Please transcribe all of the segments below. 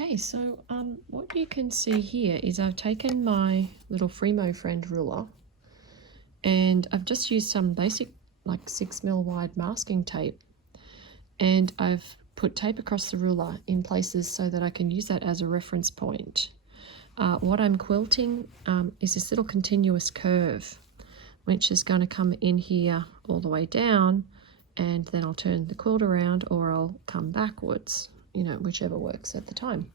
Okay, so what you can see here is I've taken my little Fremo Friend ruler and I've just used some basic like 6mm wide masking tape, and I've put tape across the ruler in places so that I can use that as a reference point. What I'm quilting is this little continuous curve, which is going to come in here all the way down, and then I'll turn the quilt around or I'll come backwards, you know, whichever works at the time.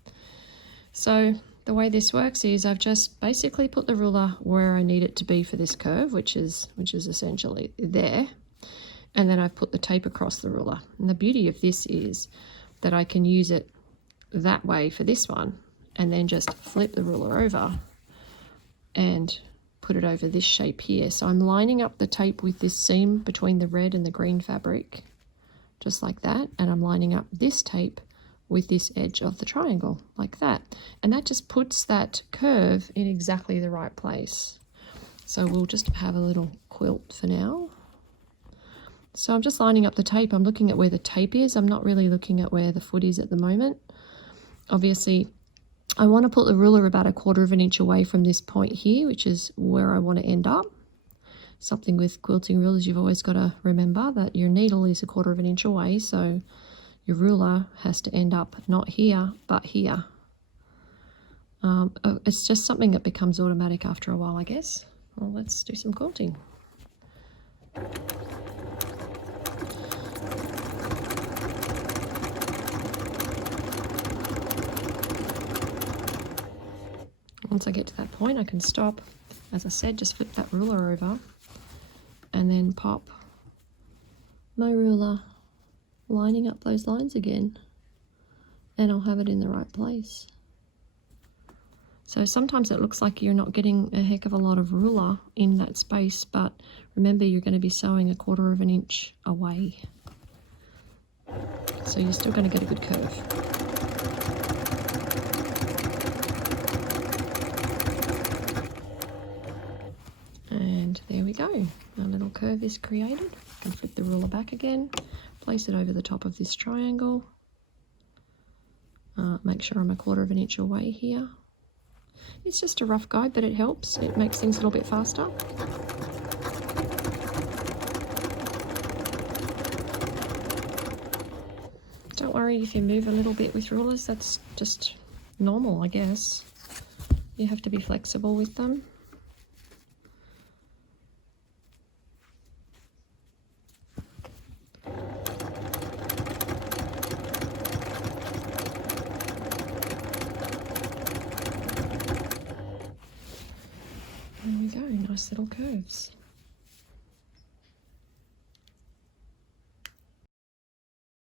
So the way this works is I've just basically put the ruler where I need it to be for this curve, which is essentially there, and then I've put the tape across the ruler. And the beauty of this is that I can use it that way for this one, and then just flip the ruler over and put it over this shape here. So I'm lining up the tape with this seam between the red and the green fabric, just like that, and I'm lining up this tape with this edge of the triangle, like that. And that just puts that curve in exactly the right place. So we'll just have a little quilt for now. So I'm just lining up the tape. I'm looking at where the tape is. I'm not really looking at where the foot is at the moment. Obviously, I want to put the ruler about 1/4 of an inch away from this point here, which is where I want to end up. Something with quilting rulers, you've always got to remember that your needle is 1/4 of an inch away, so your ruler has to end up not here, but here. It's just something that becomes automatic after a while, I guess. Well, let's do some quilting. Once I get to that point, I can stop. As I said, just flip that ruler over and then pop my ruler, lining up those lines again, and I'll have it in the right place. So sometimes it looks like you're not getting a heck of a lot of ruler in that space, but remember you're going to be sewing 1/4 of an inch away. So you're still going to get a good curve. And there we go, our little curve is created. I can flip the ruler back again, place it over the top of this triangle, make sure I'm 1/4 of an inch away here. It's just a rough guide, but it helps. It makes things a little bit faster. Don't worry if you move a little bit with rulers, that's just normal, I guess. You have to be flexible with them. There we go, nice little curves.